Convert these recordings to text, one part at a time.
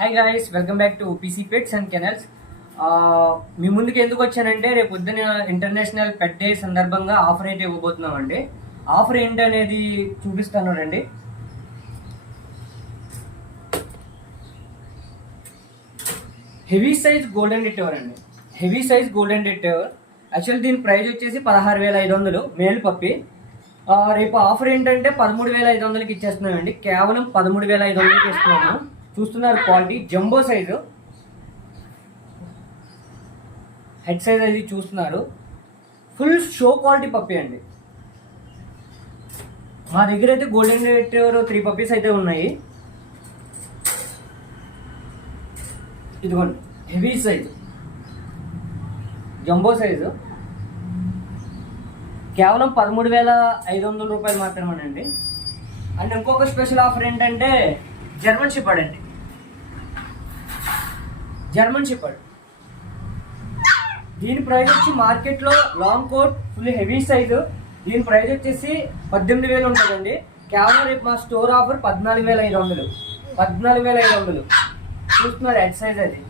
Hi guys, welcome back to PC pets and kennels. మీ ముందుకు ఎందుకు వచ్చానంటే రేపు పొద్దున ఇంటర్నేషనల్ పెట్ డే సందర్భంగా ఆఫర్ అయితే ఇవ్వబోతున్నామండి. ఆఫర్ ఏంటి అనేది చూపిస్తాను రండి. హెవీ సైజ్ గోల్డెన్ రిట్రీవర్ అండి. Heavy size golden retriever. Actual దీని ప్రైస్ వచ్చేసి 16,500 మేల్ పప్పి. రేపు ఆఫర్ ఏంటంటే 13,500కి ఇచ్చేస్తున్నామండి. కేవలం 13,500కి ఇస్తున్నాము. చూస్తున్నారు quality jumbo size, head size అది చూస్తున్నారు. ఫుల్ షో క్వాలిటీ పప్పి అండి. మా దగ్గర అయితే గోల్డెన్ రిట్రీవర్ 3 పప్పీస్ అయితే ఉన్నాయి. ఇదిగోండి హెవీ సైజు జంబో సైజు, కేవలం 13,500 రూపాయలు మాత్రమేనండి. అండ్ ఇంకొక స్పెషల్ ఆఫర్ ఏంటంటే జర్మన్ షెపర్డ్ అండి. జర్మన్ షెపర్డ్ దీని ప్రైస్ వచ్చి మార్కెట్లో long coat full heavy size, దీని ప్రైస్ వచ్చేసి 18,000 ఉంటుందండి. కేవలం రేపు మా స్టోర్ ఆఫర్ 14,500. చూస్తున్నారు హెడ్ సైజ్ అది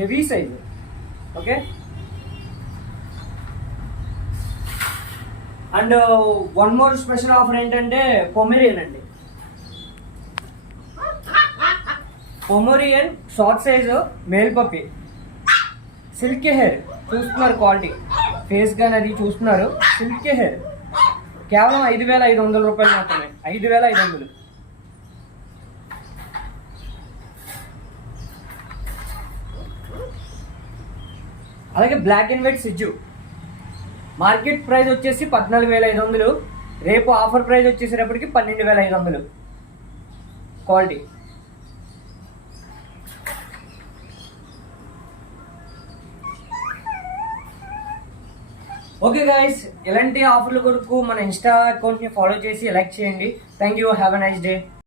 heavy size. Okay, and one more special offer ఏంటంటే పొమెరియన్ అండి. Pomeranian short size male puppy, silky hair చూస్తున్నారు, క్వాలిటీ ఫేస్ గాని అది చూస్తున్నారు. సిల్కీ హెయిర్ కేవలం 5,500 రూపాయలు మాత్రమే. 5,500. అలాగే black and white size market price వచ్చేసి 14,500. రేపు ఆఫర్ ప్రైస్ వచ్చేసేటప్పటికి 12,500 క్వాలిటీ. ఓకే గాయస్, ఇలాంటి ఆఫర్ల కొరకు మన ఇన్స్టా అకౌంట్ని ఫాలో చేసి లైక్ చేయండి. Thank you, have a nice day.